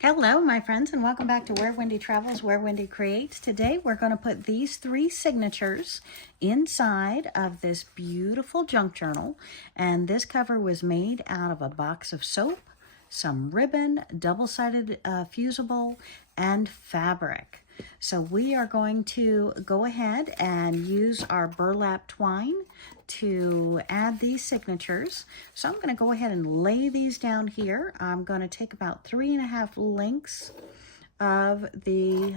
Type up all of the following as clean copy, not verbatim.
Hello, my friends, and welcome back to Where Wendy Travels, Where Wendy Creates. Today, we're going to put these 3 signatures inside of this beautiful junk journal. And this cover was made out of a box of soap, some ribbon, double-sided fusible, and fabric. So we are going to go ahead and use our burlap twine to add these signatures. So I'm going to go ahead and lay these down here. I'm going to take about 3.5 links of the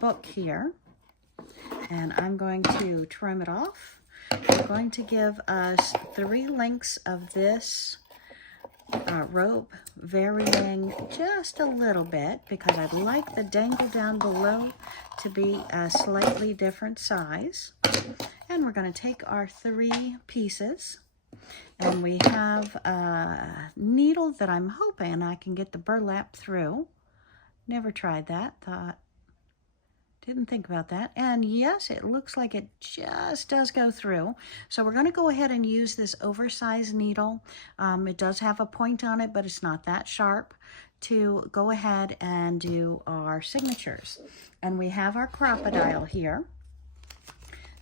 book here, and I'm going to trim it off. I'm going to give us 3 links of this rope, varying just a little bit because I'd like the dangle down below to be a slightly different size. And we're going to take our 3 pieces, and we have a needle that I'm hoping I can get the burlap through. Never tried that, didn't think about that. And yes, it looks like it just does go through. So we're going to go ahead and use this oversized needle. It does have a point on it, but it's not that sharp, to go ahead and do our signatures. And we have our crocodile here.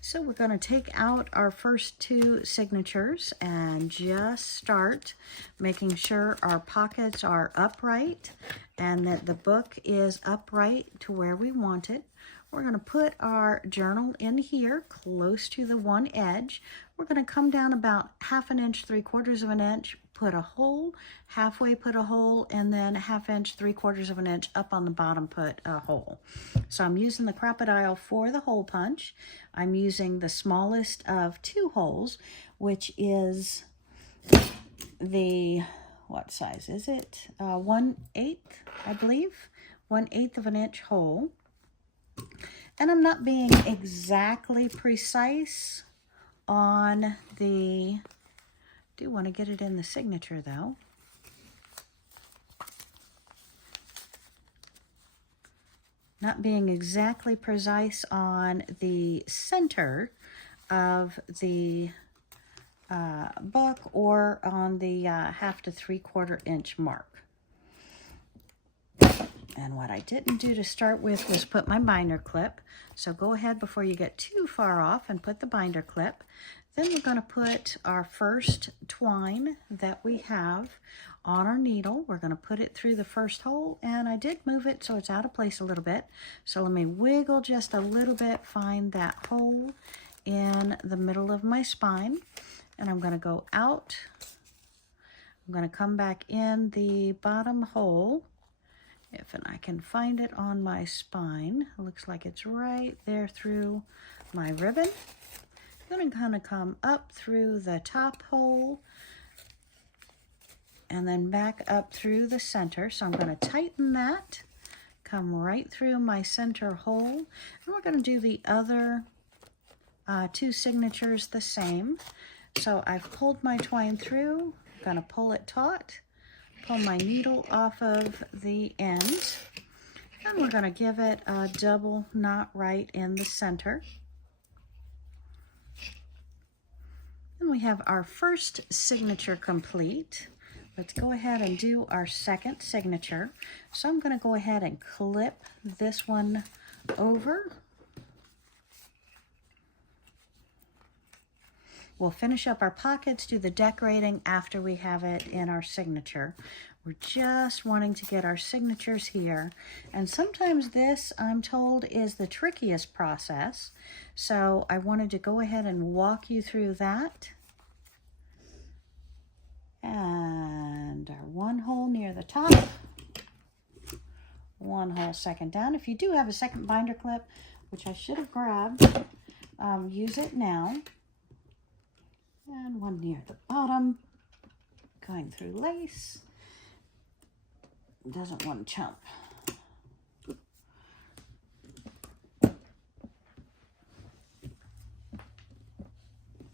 So we're going to take out our first 2 signatures and just start making sure our pockets are upright and that the book is upright to where we want it. We're going to put our journal in here close to the one edge. We're going to come down about 1/2 inch, 3/4 inch, put a hole, halfway put a hole, and then 1/2 inch, 3/4 inch up on the bottom put a hole. So I'm using the crocodile for the hole punch. I'm using the smallest of 2 holes, which is the, what size is it? 1/8, I believe, 1/8 of an inch hole. And I'm not being exactly precise on the, do want to get it in the signature though. Not being exactly precise on the center of the book or on the 1/2 to 3/4 inch mark. And what I didn't do to start with was put my binder clip. So go ahead before you get too far off and put the binder clip. Then we're going to put our first twine that we have on our needle. We're going to put it through the first hole, and I did move it so it's out of place a little bit. So let me wiggle just a little bit, find that hole in the middle of my spine, and I'm going to go out. I'm going to come back in the bottom hole. If I can find it on my spine, it looks like it's right there through my ribbon. Then I'm going to come up through the top hole and then back up through the center. So I'm going to tighten that, come right through my center hole, and we're going to do the other 2 signatures the same. So I've pulled my twine through, I'm going to pull it taut, pull my needle off of the end, and we're going to give it a double knot right in the center. And we have our first signature complete. Let's go ahead and do our second signature. So I'm going to go ahead and clip this one over. We'll finish up our pockets, do the decorating after we have it in our signature. We're just wanting to get our signatures here. And sometimes this, I'm told, is the trickiest process. So I wanted to go ahead and walk you through that. And our 1 hole near the top. 1 hole second down. If you do have a second binder clip, which I should have grabbed, use it now. And 1 near the bottom, going through lace. Doesn't want to chump.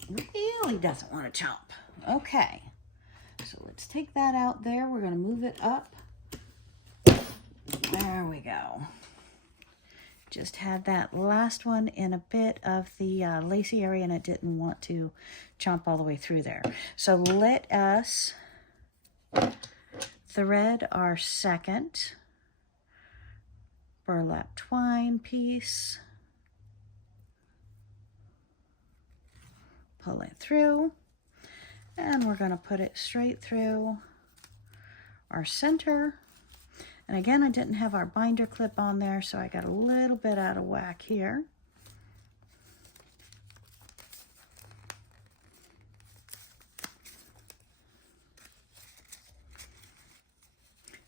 Really doesn't want to chump. Okay, so let's take that out there. We're going to move it up. There we go. Just had that last one in a bit of the lacy area, and it didn't want to chomp all the way through there. So let us thread our second burlap twine piece. Pull it through, and we're going to put it straight through our center. And again, I didn't have our binder clip on there, so I got a little bit out of whack here.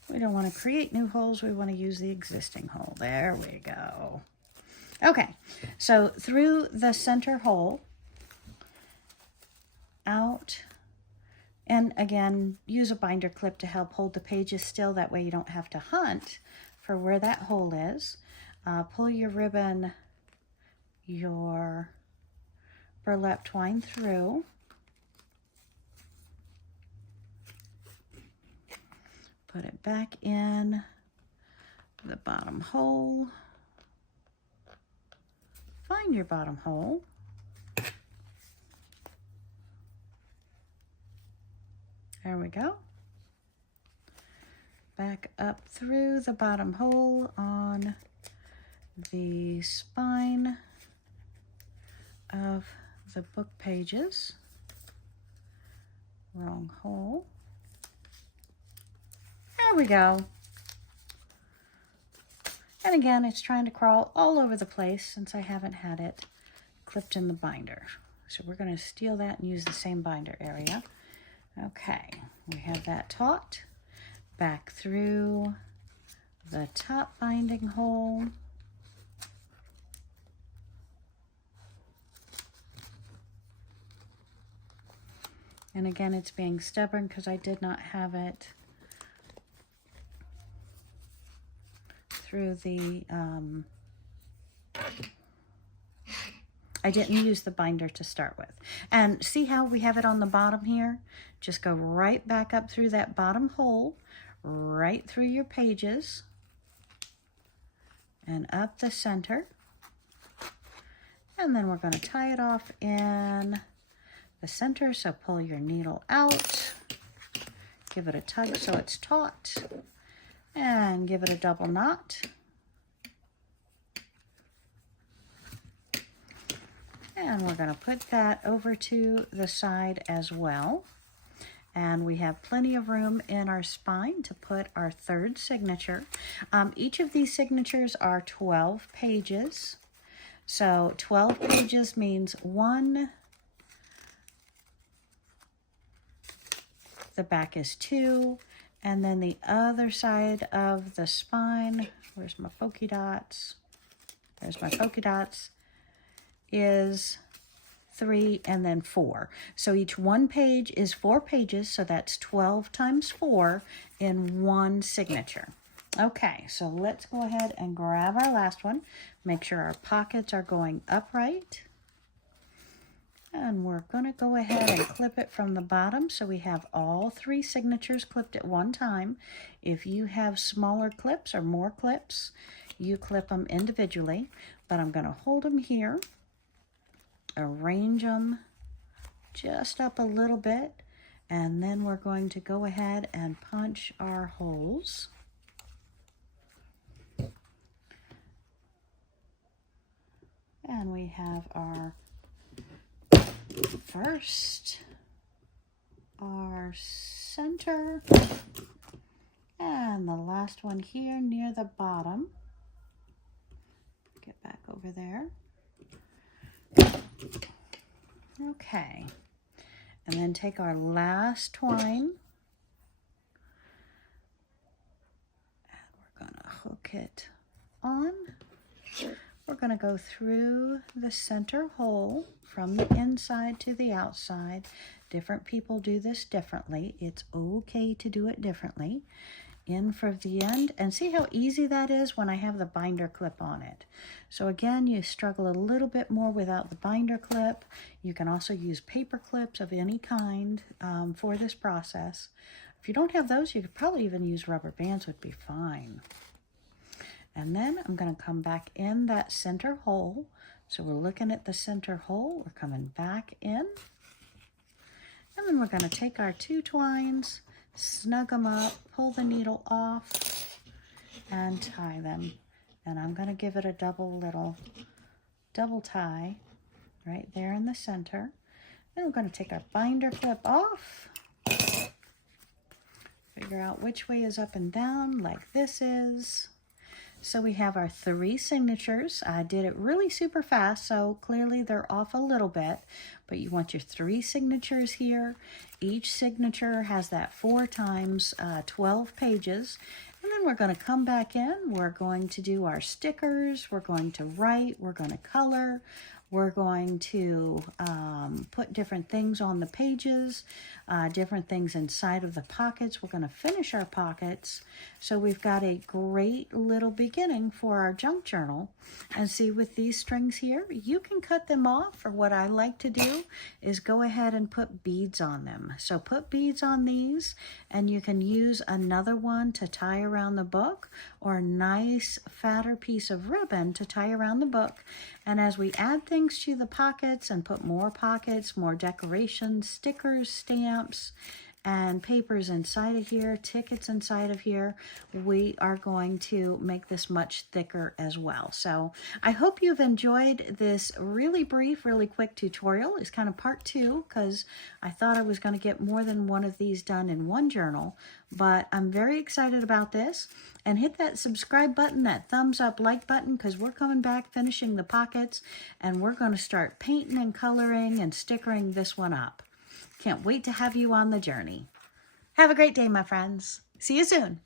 We don't want to create new holes, we want to use the existing hole. There we go. Okay, so through the center hole, out, and again, use a binder clip to help hold the pages still. That way you don't have to hunt for where that hole is. Pull your ribbon, your burlap twine through. Put it back in the bottom hole. Find your bottom hole. There we go. Back up through the bottom hole on the spine of the book pages. Wrong hole. There we go. And again, it's trying to crawl all over the place since I haven't had it clipped in the binder. So we're going to steal that and use the same binder area. Okay, we have that taut. Back through the top binding hole. And again, it's being stubborn because I did not have it through the, I didn't use the binder to start with. And see how we have it on the bottom here? Just go right back up through that bottom hole, right through your pages, and up the center. And then we're going to tie it off in the center, so pull your needle out, give it a tug so it's taut, and give it a double knot. And we're going to put that over to the side as well. And we have plenty of room in our spine to put our third signature. Each of these signatures are 12 pages. So 12 pages means one, the back is 2, and then the other side of the spine, where's my polka dots? There's my polka dots, is 3 and then 4. So each one page is 4 pages, so that's 12 times 4 in one signature. Okay, so let's go ahead and grab our last one. Make sure our pockets are going upright. And we're going to go ahead and clip it from the bottom so we have all 3 signatures clipped at one time. If you have smaller clips or more clips, you clip them individually. But I'm going to hold them here, arrange them just up a little bit, and then we're going to go ahead and punch our holes. And we have our first, our center, and the last one here near the bottom. Get back over there. Okay, and then take our last twine, and we're going to hook it on. We're going to go through the center hole from the inside to the outside. Different people do this differently. It's okay to do it differently. In for the end, and see how easy that is when I have the binder clip on it. So again, you struggle a little bit more without the binder clip. You can also use paper clips of any kind for this process. If you don't have those, you could probably even use rubber bands, would be fine. And then I'm going to come back in that center hole. So we're looking at the center hole, we're coming back in, and then we're going to take our 2 twines, snug them up, pull the needle off, and tie them. And I'm going to give it a double tie right there in the center. Then we're going to take our binder clip off. Figure out which way is up and down like this is. So we have our 3 signatures. I did it really super fast, so clearly they're off a little bit, but you want your 3 signatures here. Each signature has that 4 times 12 pages. And then we're going to come back in. We're going to do our stickers. We're going to write. We're going to color. We're going to put different things on the pages, different things inside of the pockets. We're going to finish our pockets. So we've got a great little beginning for our junk journal. And see, with these strings here, you can cut them off, or what I like to do is go ahead and put beads on them. So put beads on these, and you can use another one to tie around the book, or a nice fatter piece of ribbon to tie around the book. And as we add things to the pockets and put more pockets, more decorations, stickers, stamps, and papers inside of here, tickets inside of here, we are going to make this much thicker as well. So I hope you've enjoyed this really brief, really quick tutorial. It's kind of part 2 because I thought I was going to get more than one of these done in one journal, but I'm very excited about this. And hit that subscribe button, that thumbs up like button, because we're coming back finishing the pockets, and we're going to start painting and coloring and stickering this one up. Can't wait to have you on the journey. Have a great day, my friends. See you soon.